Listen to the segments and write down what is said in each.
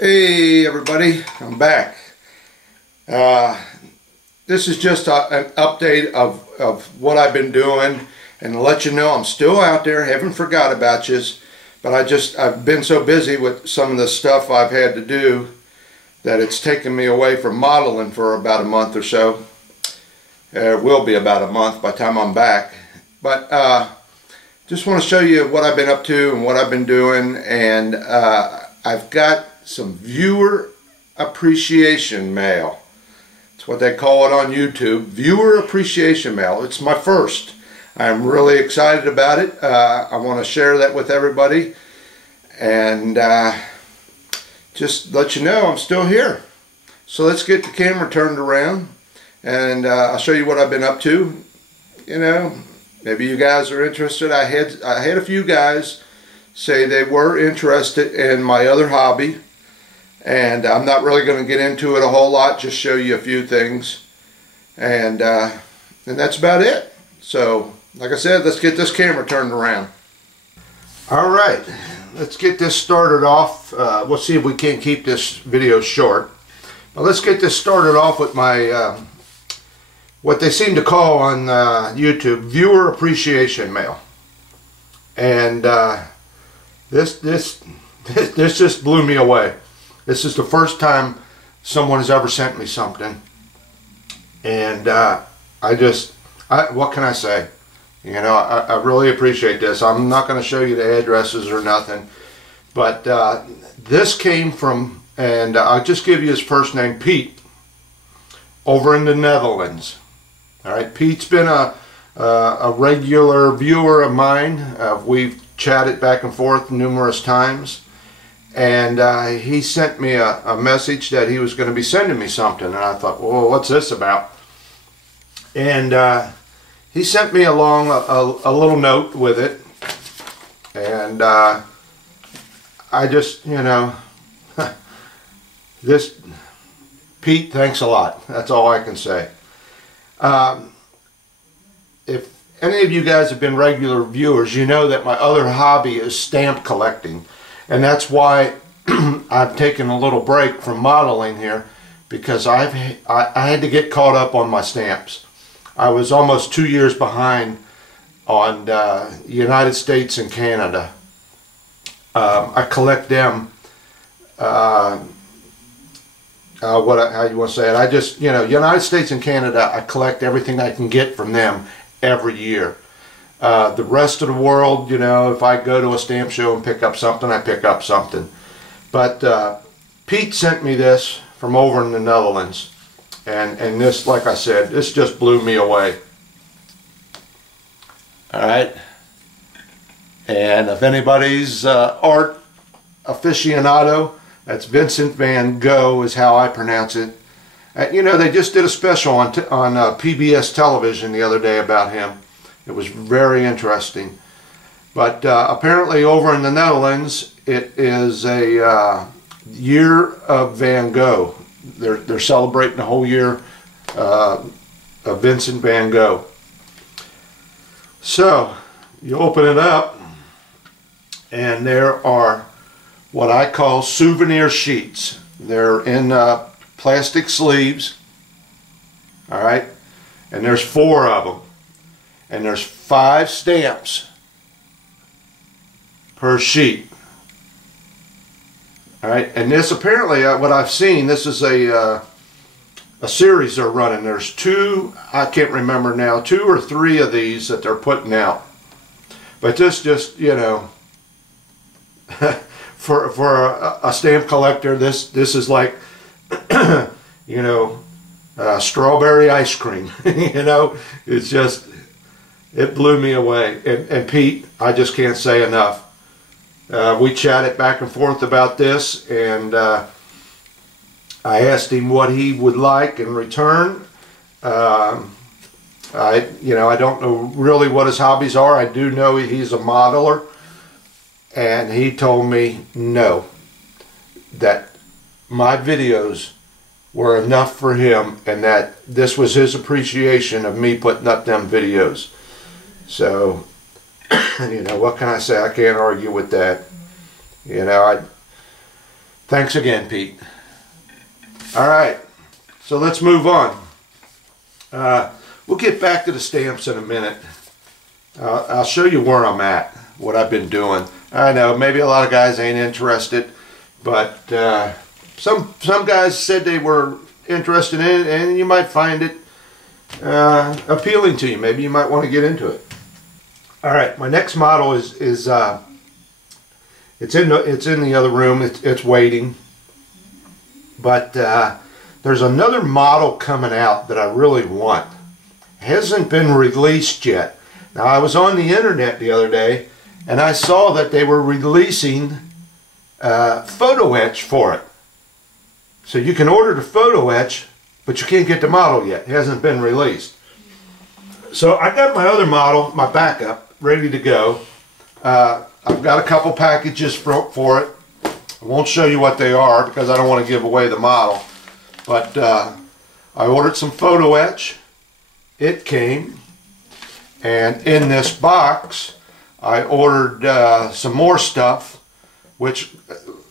Hey everybody, I'm back. This is just an update of what I've been doing, and to let you know I'm still out there, haven't forgot about you, but I've been so busy with some of the stuff I've had to do that it's taken me away from modeling for about a month or so. It will be about a month by the time I'm back, but just want to show you what I've been up to and what I've been doing, and I've got some viewer appreciation mail. It's what they call it on YouTube, viewer appreciation mail. It's my first. I'm really excited about it. I want to share that with everybody, and just let you know I'm still here. So let's get the camera turned around, and I'll show you what I've been up to. You know, maybe you guys are interested. I had a few guys say they were interested in my other hobby, and I'm not really going to get into it a whole lot, just show you a few things, and that's about it. So like I said, let's get this camera turned around. Alright, let's get this started off. We'll see if we can keep this video short, but let's get this started off with my what they seem to call on YouTube viewer appreciation mail. And this just blew me away. This is the first time someone has ever sent me something, and what can I say? You know, I really appreciate this. I'm not going to show you the addresses or nothing, but this came from, and I'll just give you his first name, Pete, over in the Netherlands. All right, Pete's been a regular viewer of mine. We've chatted back and forth numerous times, and he sent me a message that he was going to be sending me something, and I thought, well, what's this about? And he sent me along a little note with it, and I just, you know, this, Pete, thanks a lot. That's all I can say. If any of you guys have been regular viewers, you know that my other hobby is stamp collecting, and that's why I've taken a little break from modeling here, because I had to get caught up on my stamps. I was almost 2 years behind on United States and Canada. I collect them. How you want to say it? I just, you know, United States and Canada, I collect everything I can get from them every year. The rest of the world, you know, if I go to a stamp show and pick up something, I pick up something. But Pete sent me this from over in the Netherlands, and this, like I said, this just blew me away. Alright, and if anybody's art aficionado, that's Vincent Van Gogh is how I pronounce it. You know, they just did a special on PBS television the other day about him. It was very interesting. But apparently over in the Netherlands, it is a year of Van Gogh. They're celebrating the whole year of Vincent Van Gogh. So you open it up, and there are what I call souvenir sheets. They're in plastic sleeves, all right, and there's 4 of them, and there's 5 stamps per sheet. All right, and this apparently, what I've seen, this is a series they're running. There's 2, I can't remember now, 2 or 3 of these that they're putting out. But this just, you know, for a stamp collector, this is like, you know, strawberry ice cream. You know, it's just, it blew me away. And Pete, I just can't say enough. We chatted back and forth about this, and I asked him what he would like in return. You know, I don't know really what his hobbies are. I do know he's a modeler, and he told me no, that my videos were enough for him, and that this was his appreciation of me putting up them videos. So, you know, what can I say? I can't argue with that. You know, Thanks again, Pete. All right, so let's move on. We'll get back to the stamps in a minute. I'll show you where I'm at, what I've been doing. I know maybe a lot of guys ain't interested, but some guys said they were interested in it, and you might find it appealing to you. Maybe you might want to get into it. All right, my next model is it's in the other room. It's waiting, but there's another model coming out that I really want. It hasn't been released yet. Now, I was on the internet the other day, and I saw that they were releasing photo etch for it. So you can order the photo etch, but you can't get the model yet. It hasn't been released. So I got my other model, my backup, ready to go. I've got a couple packages for it. I won't show you what they are because I don't want to give away the model. But I ordered some photo etch. It came. And in this box, I ordered some more stuff, which,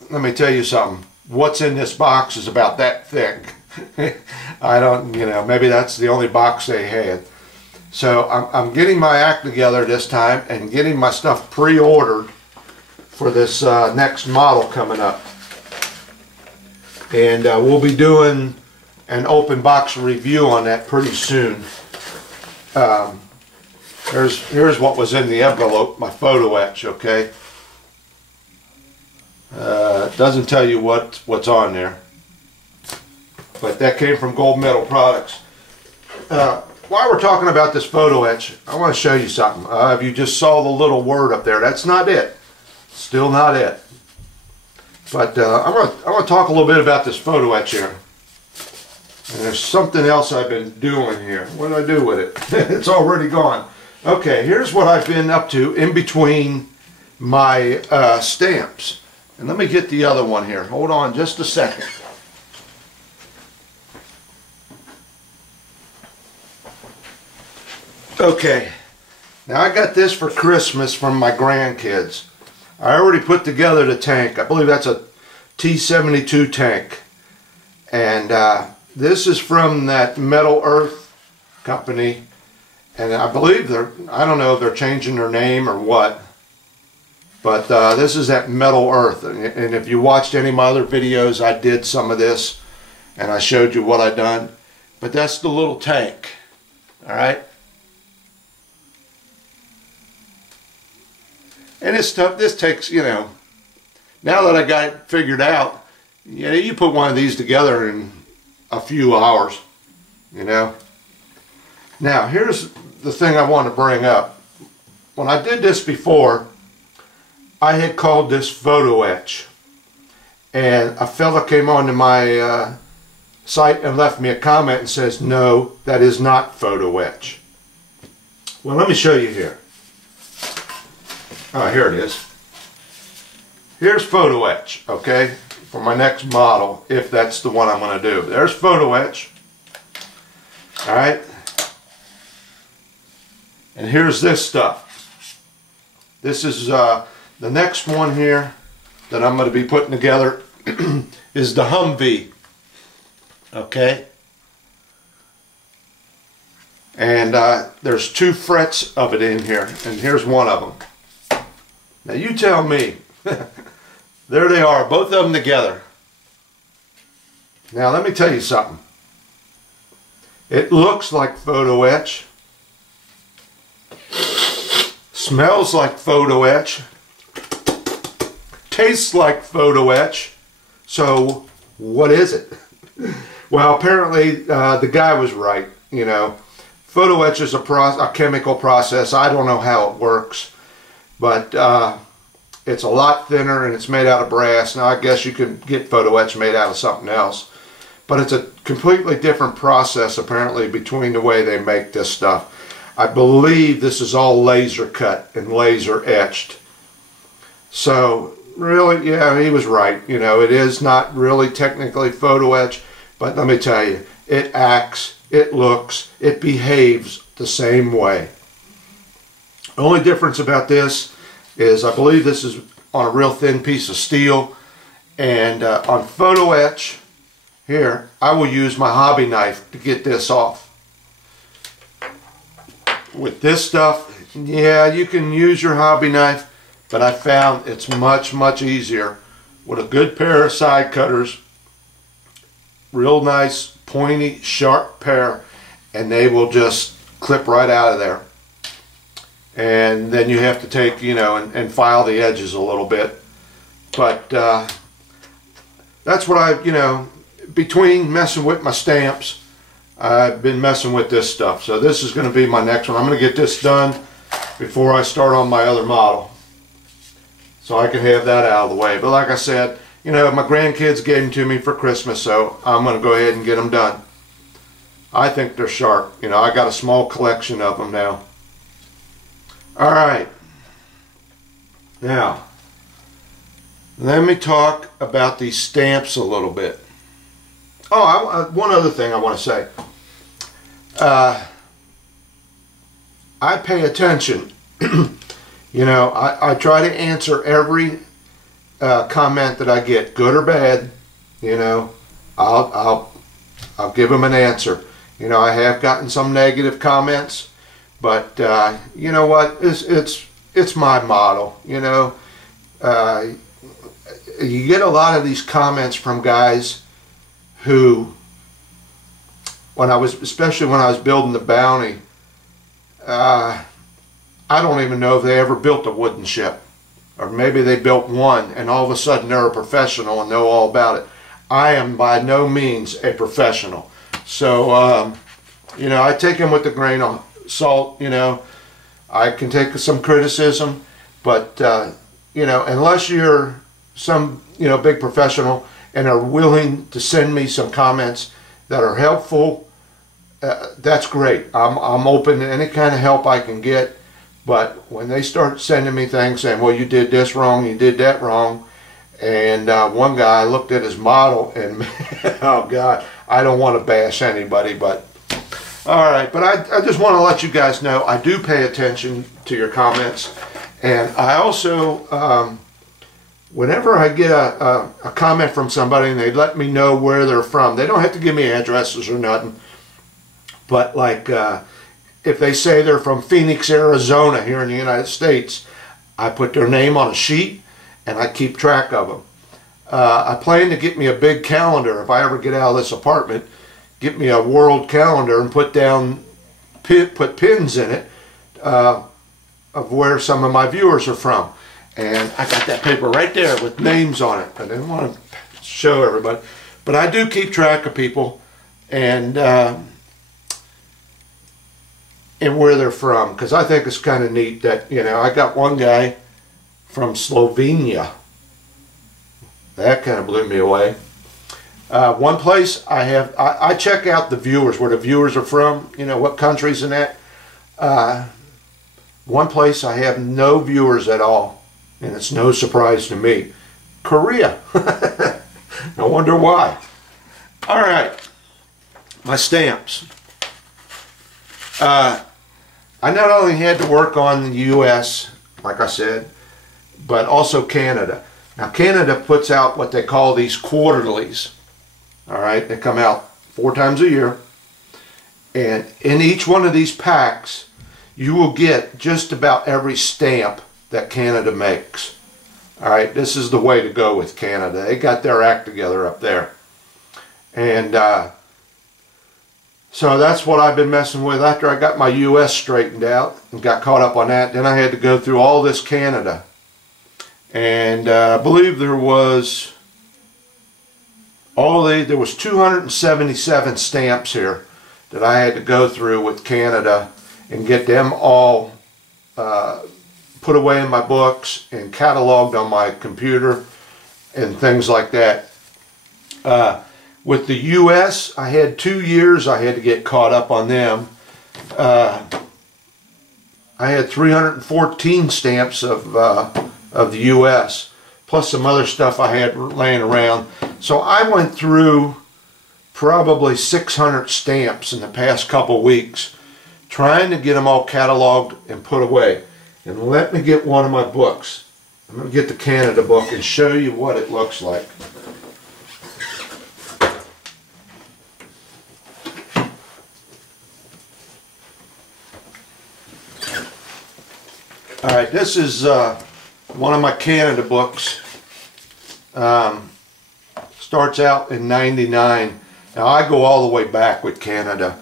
let me tell you something. What's in this box is about that thick. I don't, maybe that's the only box they had. So I'm getting my act together this time and getting my stuff pre-ordered for this next model coming up. And we'll be doing an open box review on that pretty soon. Here's what was in the envelope, my photo etch, okay? It doesn't tell you what's on there. But that came from Gold Medal Products. While we're talking about this photo etch, I want to show you something. If you just saw the little word up there, that's not it. Still not it. But I want to talk a little bit about this photo etch here. And there's something else I've been doing here. What did I do with it? It's already gone. Okay, here's what I've been up to in between my stamps. And let me get the other one here. Hold on just a second. Okay, now I got this for Christmas from my grandkids. I already put together the tank. I believe that's a T-72 tank. And this is from that Metal Earth company. And I believe I don't know if they're changing their name or what. But this is that Metal Earth. And if you watched any of my other videos, I did some of this. And I showed you what I done. But that's the little tank. Alright? And this stuff, this takes, now that I got it figured out, you put one of these together in a few hours, Now, here's the thing I want to bring up. When I did this before, I had called this photo etch. And a fella came onto my site and left me a comment and says, no, that is not photo etch. Well, let me show you here. Oh, here it is. Here's photo etch, okay, for my next model, if that's the one I'm going to do. There's photo etch. Alright. And here's this stuff. This is the next one here that I'm going to be putting together is the Humvee. Okay. And there's 2 frets of it in here, and here's one of them. Now you tell me. There they are, both of them together. Now let me tell you something. It looks like photo etch. Smells like photo etch. Tastes like photo etch. So what is it? Well, apparently the guy was right. Photo etch is a chemical process. I don't know how it works. But it's a lot thinner and it's made out of brass. Now I guess you could get photo etch made out of something else. But it's a completely different process apparently between the way they make this stuff. I believe this is all laser cut and laser etched. So really, yeah, he was right. It is not really technically photo etch. But let me tell you, it acts, it looks, it behaves the same way. The only difference about this is I believe this is on a real thin piece of steel, And on photo etch, here, I will use my hobby knife to get this off. With this stuff, yeah, you can use your hobby knife, but I found it's much, much easier with a good pair of side cutters, real nice, pointy, sharp pair, and they will just clip right out of there. And then you have to take, you know, and file the edges a little bit. But that's what I, you know, between messing with my stamps, I've been messing with this stuff. So this is going to be my next one. I'm going to get this done before I start on my other model, so I can have that out of the way. But like I said, you know, my grandkids gave them to me for Christmas, so I'm going to go ahead and get them done. I think they're sharp. You know, I got a small collection of them now. All right. Now, let me talk about these stamps a little bit. Oh, one other thing I want to say. I pay attention. You know, I try to answer every comment that I get, good or bad. You know, I'll give them an answer. You know, I have gotten some negative comments, but you know what? It's my model. You know, you get a lot of these comments from guys who, especially when I was building the Bounty, I don't even know if they ever built a wooden ship, or maybe they built one and all of a sudden they're a professional and know all about it. I am by no means a professional, so you know, I take them with a grain of salt. You know, I can take some criticism, but you know, unless you're some, you know, big professional and are willing to send me some comments that are helpful, that's great. I'm open to any kind of help I can get. But when they start sending me things saying, well, you did this wrong, you did that wrong, and one guy looked at his model and oh God, I don't want to bash anybody, but all right. But I just want to let you guys know I do pay attention to your comments, and I also whenever I get a comment from somebody and they let me know where they're from, they don't have to give me addresses or nothing, but like if they say they're from Phoenix, Arizona here in the United States, I put their name on a sheet and I keep track of them. I plan to get me a big calendar if I ever get out of this apartment, get me a world calendar and put pins in it of where some of my viewers are from. And I got that paper right there with names on it. I didn't want to show everybody. But I do keep track of people and where they're from. Because I think it's kind of neat that, you know, I got one guy from Slovenia. That kind of blew me away. One place I check out the viewers, where the viewers are from, you know, what countries and that. One place I have no viewers at all. And it's no surprise to me. Korea. No wonder why. All right. My stamps. I not only had to work on the U.S., like I said, but also Canada. Now, Canada puts out what they call these quarterlies. All right. They come out 4 times a year. And in each one of these packs, you will get just about every stamp that Canada makes. All right, this is the way to go with Canada. They got their act together up there. And so that's what I've been messing with. After I got my U.S. straightened out and got caught up on that, then I had to go through all this Canada. And I believe there was 277 stamps here that I had to go through with Canada and get them all put away in my books and cataloged on my computer and things like that. With the U.S., I had 2 years I had to get caught up on them. I had 314 stamps of the U.S., plus some other stuff I had laying around. So I went through probably 600 stamps in the past couple weeks, trying to get them all cataloged and put away. And let me get one of my books. I'm going to get the Canada book and show you what it looks like. Alright, this is one of my Canada books. Starts out in '99. Now I go all the way back with Canada,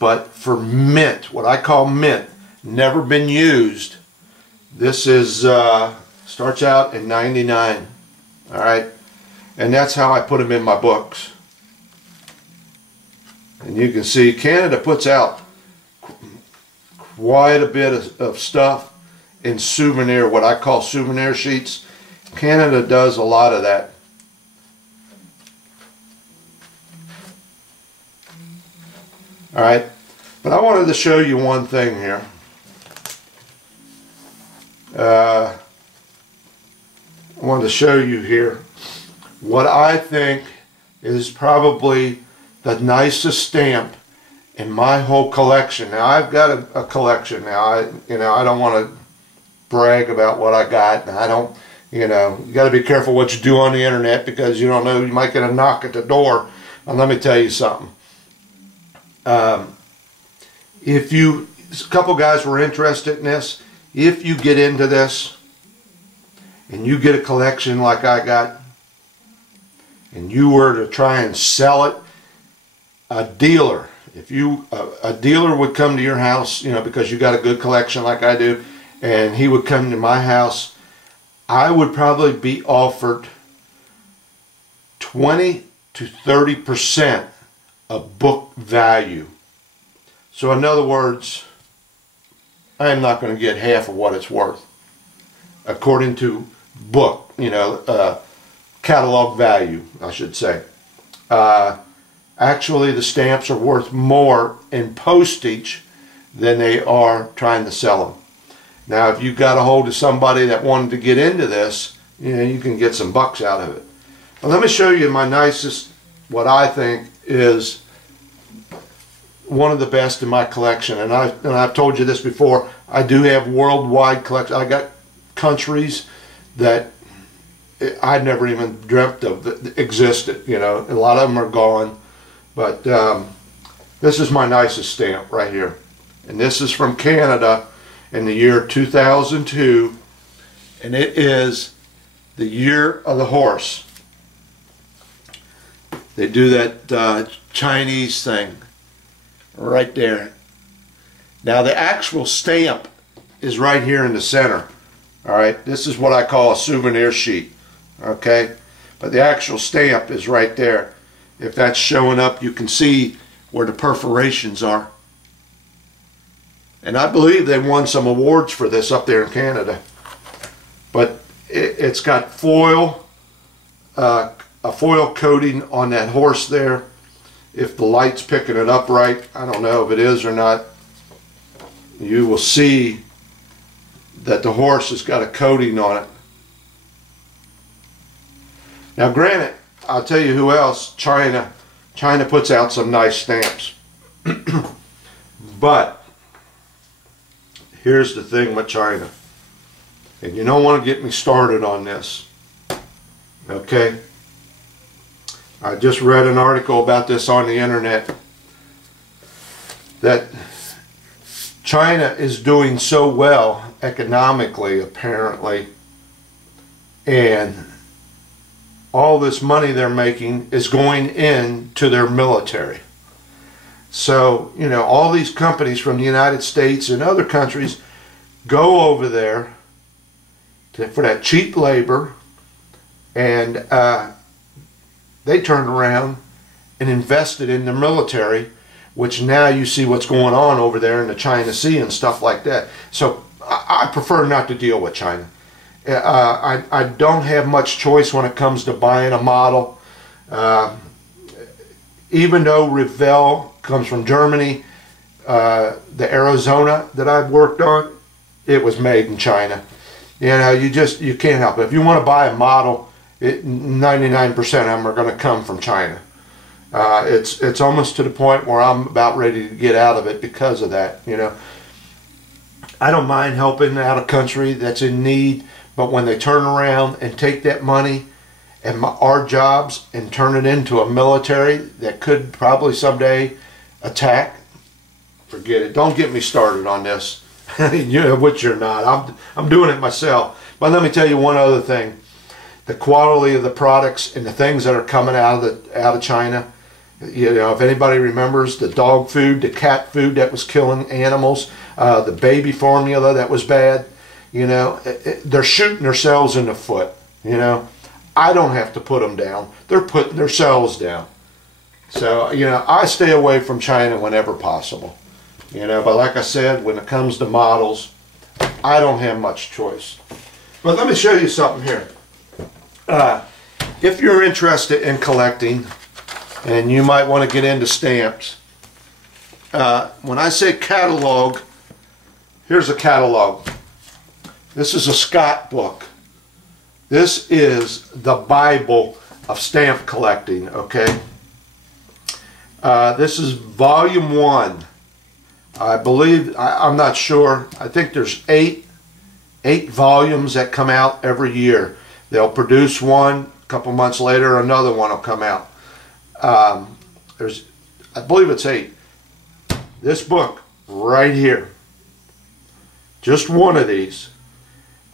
but for mint, what I call mint, never been used, this is starts out in '99. Alright, and that's how I put them in my books. And you can see Canada puts out quite a bit of stuff in souvenir, what I call souvenir sheets. Canada does a lot of that. Alright, but I wanted to show you one thing here. I wanted to show you here what I think is probably the nicest stamp in my whole collection. Now I've got a collection now. I don't want to brag about what I got, and I don't, you got to be careful what you do on the internet, because you don't know, you might get a knock at the door. And let me tell you something. If you, a couple guys were interested in this, if you get into this and you get a collection like I got, and you were to try and sell it, a dealer, if you, a dealer would come to your house, because you got a good collection like I do, and he would come to my house, I would probably be offered 20 to 30% of book value. So in other words, I am not going to get half of what it's worth, according to book, catalog value, I should say. Actually, the stamps are worth more in postage than they are trying to sell them. Now, if you got a hold of somebody that wanted to get into this, you can get some bucks out of it. But let me show you my nicest, what I think is one of the best in my collection. And I've told you this before, I do have worldwide collection. I got countries that I never even dreamt of that existed. A lot of them are gone. But this is my nicest stamp right here. And this is from Canada in the year 2002. And it is the year of the horse. They do that Chinese thing right there. Now the actual stamp is right here in the center. Alright, this is what I call a souvenir sheet. Okay, but the actual stamp is right there. If that's showing up, you can see where the perforations are. And I believe they won some awards for this up there in Canada. But it's got foil, a foil coating on that horse there. If the light's picking it up right, I don't know if it is or not, you will see that the horse has got a coating on it. Now granted, I'll tell you who else, China puts out some nice stamps. But here's the thing with China, and you don't want to get me started on this, okay? I just read an article about this on the internet, that China is doing so well economically, apparently, and all this money they're making is going into their military. So, all these companies from the United States and other countries go over there for that cheap labor, and they turned around and invested in the military, which now you see what's going on over there in the China Sea and stuff like that. So I prefer not to deal with China. I don't have much choice when it comes to buying a model. Even though Revell comes from Germany, the Arizona that I've worked on, it was made in China. You can't help it. If you want to buy a model, 99% of them are going to come from China. It's almost to the point where I'm about ready to get out of it because of that. I don't mind helping out a country that's in need, But when they turn around and take that money and our jobs and turn it into a military that could probably someday attack, forget it. Don't get me started on this. Which you're not. I'm doing it myself. But let me tell you one other thing. The quality of the products and the things that are coming out of China. You know, if anybody remembers the dog food, the cat food that was killing animals, the baby formula that was bad, you know, they're shooting themselves in the foot. You know, I don't have to put them down. They're putting themselves down. So, you know, I stay away from China whenever possible. You know, but like I said, when it comes to models, I don't have much choice. But let me show you something here. If you're interested in collecting, and you might want to get into stamps, when I say catalog, here's a catalog. This is a Scott book. This is the Bible of stamp collecting, okay? This is volume 1. I believe, I'm not sure, I think there's eight volumes that come out every year. They'll produce one, a couple months later another one will come out. I believe it's 8. This book right here, just one of these,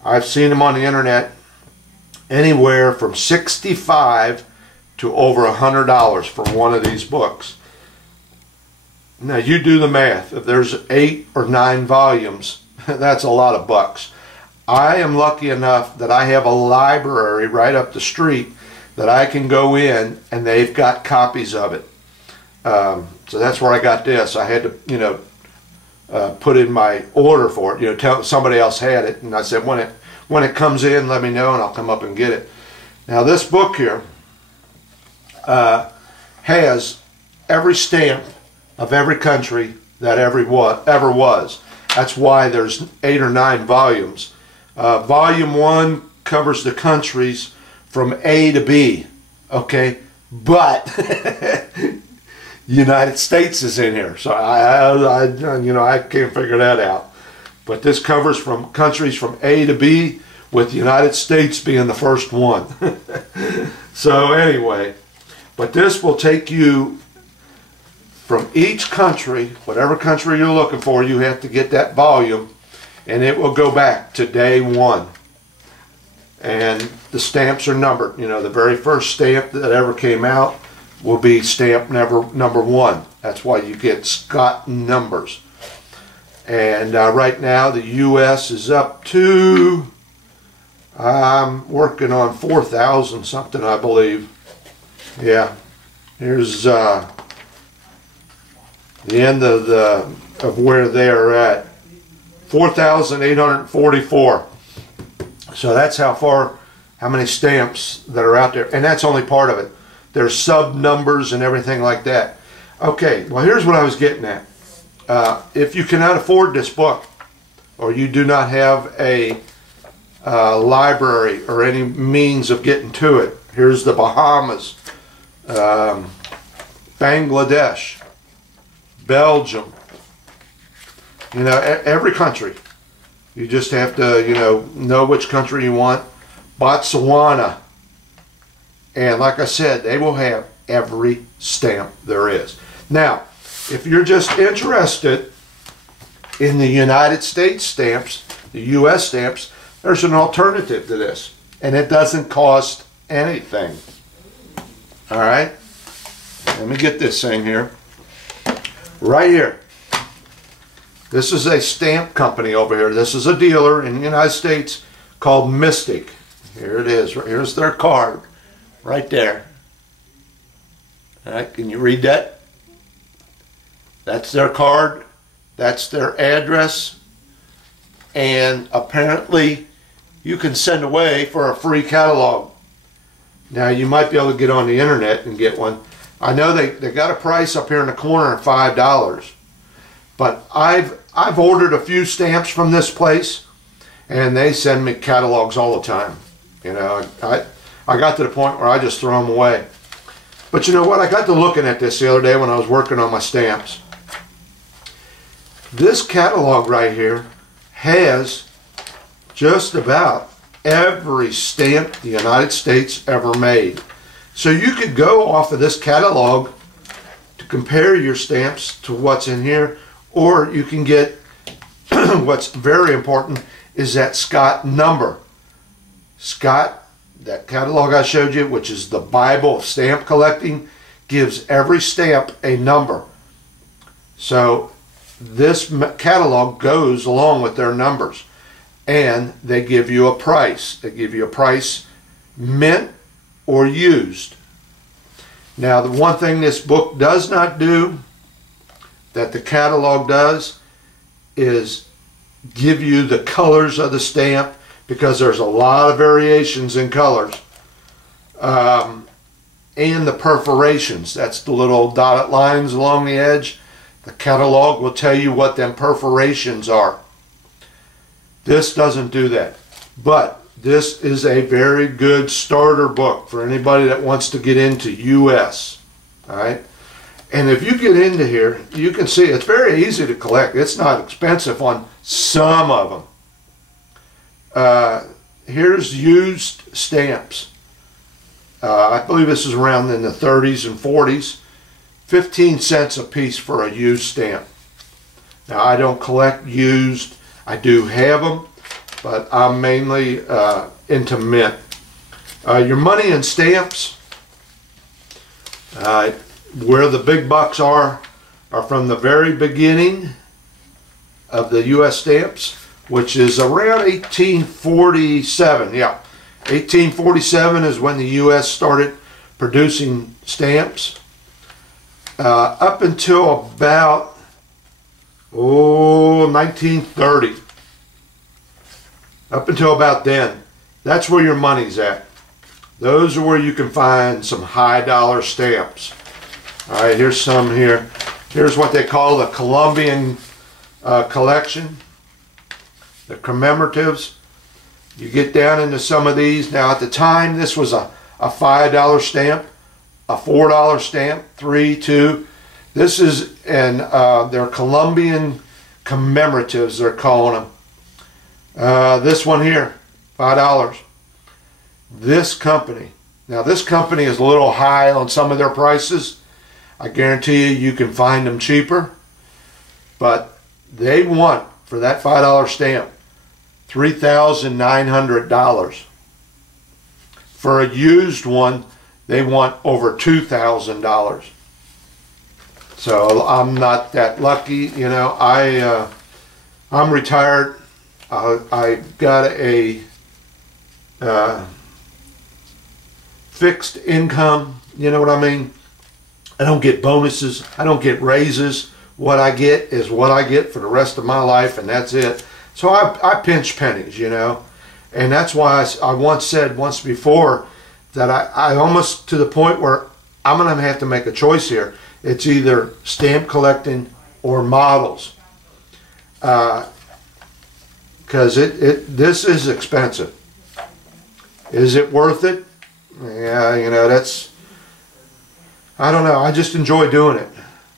I've seen them on the internet anywhere from $65 to over $100 for one of these books. Now you do the math. If there's 8 or 9 volumes, that's a lot of bucks. I am lucky enough that I have a library right up the street that I can go in and they've got copies of it. So that's where I got this. I had to, you know, put in my order for it. You know, somebody else had it, and I said when it comes in, let me know and I'll come up and get it. Now this book here has every stamp of every country that ever was. That's why there's 8 or 9 volumes. Volume 1 covers the countries from A to B, okay? But United States is in here, so I can't figure that out. But this covers from countries from A to B, with the United States being the first one. So anyway, but this will take you from each country, whatever country you're looking for, you have to get that volume, and it will go back to day 1. And the stamps are numbered. You know, the very first stamp that ever came out will be stamp number 1. That's why you get Scott numbers. And right now the U.S. is up to, I'm working on 4,000 something, I believe. Yeah, here's the end of where they're at, 4,844. So that's how many stamps that are out there, and that's only part of it. There's sub numbers and everything like that. Okay, well here's what I was getting at. If you cannot afford this book, or you do not have a library or any means of getting to it, here's the Bahamas, Bangladesh, Belgium, you know, every country. You just have to, you know which country you want. Botswana. And like I said, they will have every stamp there is. Now, if you're just interested in the United States stamps, the U.S. stamps, there's an alternative to this. And it doesn't cost anything. All right? Let me get this thing here. Right here. This is a stamp company over here. This is a dealer in the United States called Mystic. Here it is. Here's their card. Right there. All right, can you read that? That's their card. That's their address. And apparently you can send away for a free catalog. Now you might be able to get on the internet and get one. I know they got a price up here in the corner of $5. But I've ordered a few stamps from this place, and they send me catalogs all the time. You know, I got to the point where I just throw them away. But you know what? I got to looking at this the other day when I was working on my stamps. This catalog right here has just about every stamp the United States ever made. So you could go off of this catalog to compare your stamps to what's in here, or you can get what's very important is that Scott number. Scott, that catalog I showed you, which is the Bible of stamp collecting, gives every stamp a number. So this catalog goes along with their numbers, and they give you a price. They give you a price mint or used. Now, the one thing this book does not do that the catalog does is give you the colors of the stamp, because there's a lot of variations in colors, and the perforations. That's the little dotted lines along the edge. The catalog will tell you what them perforations are. This doesn't do that, but this is a very good starter book for anybody that wants to get into US. All right, and if you get into here, you can see it's very easy to collect. It's not expensive on some of them. Here's used stamps. I believe this is around in the 30s and 40s. 15 cents a piece for a used stamp. Now, I don't collect used. I do have them, but I'm mainly into mint. Your money and stamps, where the big bucks are from the very beginning of the U.S. stamps, which is around 1847. Yeah, 1847 is when the U.S. started producing stamps. Up until about 1930. Up until about then, that's where your money's at. Those are where you can find some high dollar stamps. All right, here's some here. Here's what they call the Colombian Collection, the commemoratives. You get down into some of these. Now, at the time, this was a $5 stamp, a $4 stamp, 3, 2. This is their Colombian commemoratives, they're calling them. This one here, $5. This company. Now, this company is a little high on some of their prices. I guarantee you can find them cheaper. But they want, for that $5 stamp, $3,900. For a used one, they want over $2,000. So I'm not that lucky, you know. I'm retired. I got a fixed income, you know what I mean? I don't get bonuses. I don't get raises. What I get is what I get for the rest of my life, and that's it. So I pinch pennies, you know. And that's why I once said once before that I almost to the point where I'm going to have to make a choice here. It's either stamp collecting or models. Because this is expensive. Is it worth it? Yeah, you know, I don't know. I just enjoy doing it.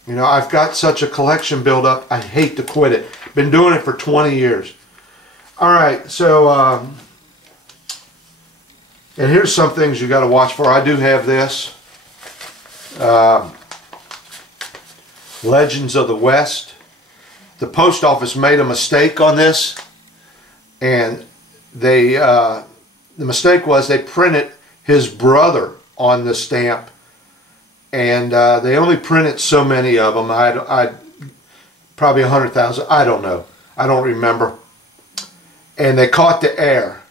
You know, I've got such a collection built up, I hate to quit it. Been doing it for 20 years. All right, so, and here's some things you got to watch for. I do have this. Legends of the West. The post office made a mistake on this, and they the mistake was they printed his brother on the stamp, and they only printed so many of them. I probably 100,000. I don't know. I don't remember. And they caught the air,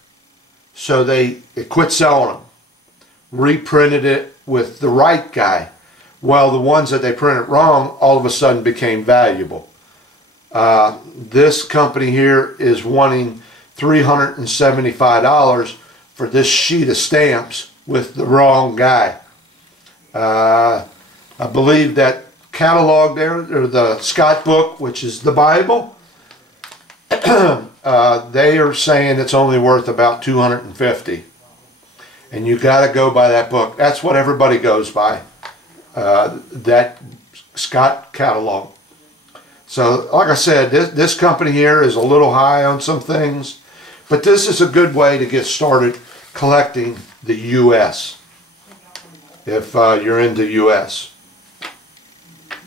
so they quit selling them. Reprinted it with the right guy. Well, the ones that they printed wrong all of a sudden became valuable. This company here is wanting $375 for this sheet of stamps with the wrong guy. I believe that catalog there, or the Scott book, which is the Bible, they are saying it's only worth about $250. And you got to go by that book. That's what everybody goes by. That Scott catalog. So, like I said, this company here is a little high on some things, But this is a good way to get started collecting the U.S. if you're in the U.S.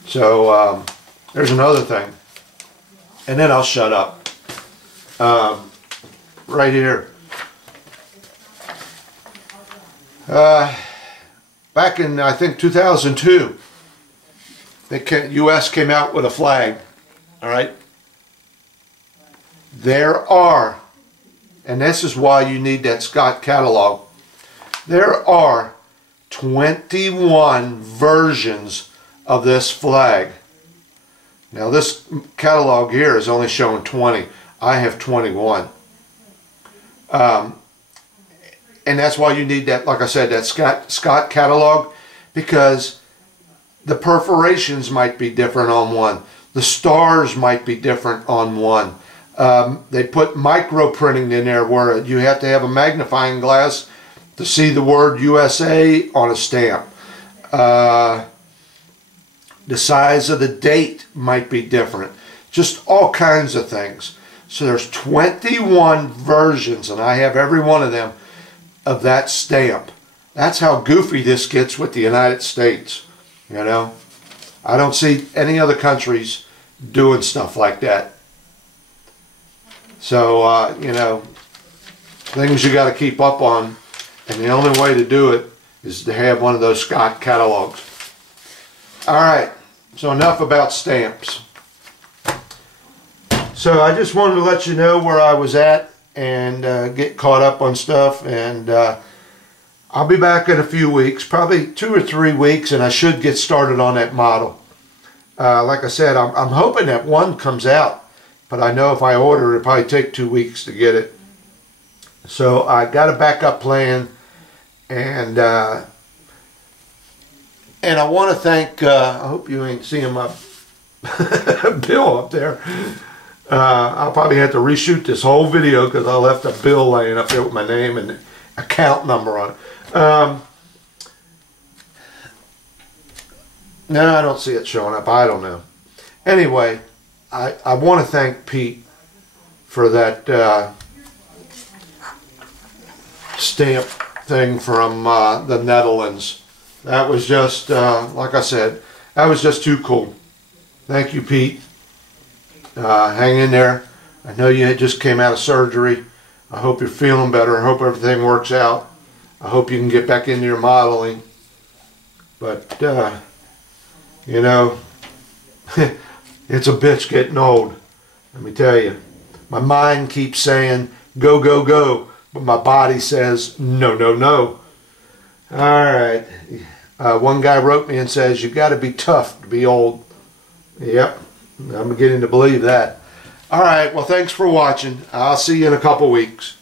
So there's another thing. And then I'll shut up. Right here. Back in, I think, 2002, the U.S. came out with a flag. All right? There are, and this is why you need that Scott catalog, there are 21 versions of this flag. Now this catalog here is only showing 20. I have 21. And that's why you need that, like I said, that Scott catalog, because the perforations might be different on one. The stars might be different on one. They put micro printing in there where you have to have a magnifying glass to see the word USA on a stamp. The size of the date might be different. Just all kinds of things. So there's 21 versions, and I have every one of them, of that stamp. That's how goofy this gets with the United States. You know, I don't see any other countries doing stuff like that. So, you know, things you got to keep up on, and the only way to do it is to have one of those Scott catalogs. All right, so enough about stamps. So I just wanted to let you know where I was at and get caught up on stuff, and I'll be back in a few weeks, probably 2 or 3 weeks, and I should get started on that model. Like I said, I'm hoping that one comes out, but I know if I order it'll probably take 2 weeks to get it. So I got a backup plan, and I want to thank, I hope you ain't seeing my bill up there. I'll probably have to reshoot this whole video because I left a bill laying up there with my name and account number on it. No, I don't see it showing up. I don't know. Anyway, I want to thank Pete for that stamp thing from the Netherlands. That was just, like I said, that was just too cool. Thank you, Pete. Hang in there. I know you just came out of surgery. I hope you're feeling better. I hope everything works out. I hope you can get back into your modeling. But, you know, it's a bitch getting old. Let me tell you. My mind keeps saying, go, go, go. But my body says, no, no, no. Alright. One guy wrote me and says, you got to be tough to be old. Yep. I'm beginning to believe that. Alright, well, thanks for watching. I'll see you in a couple weeks.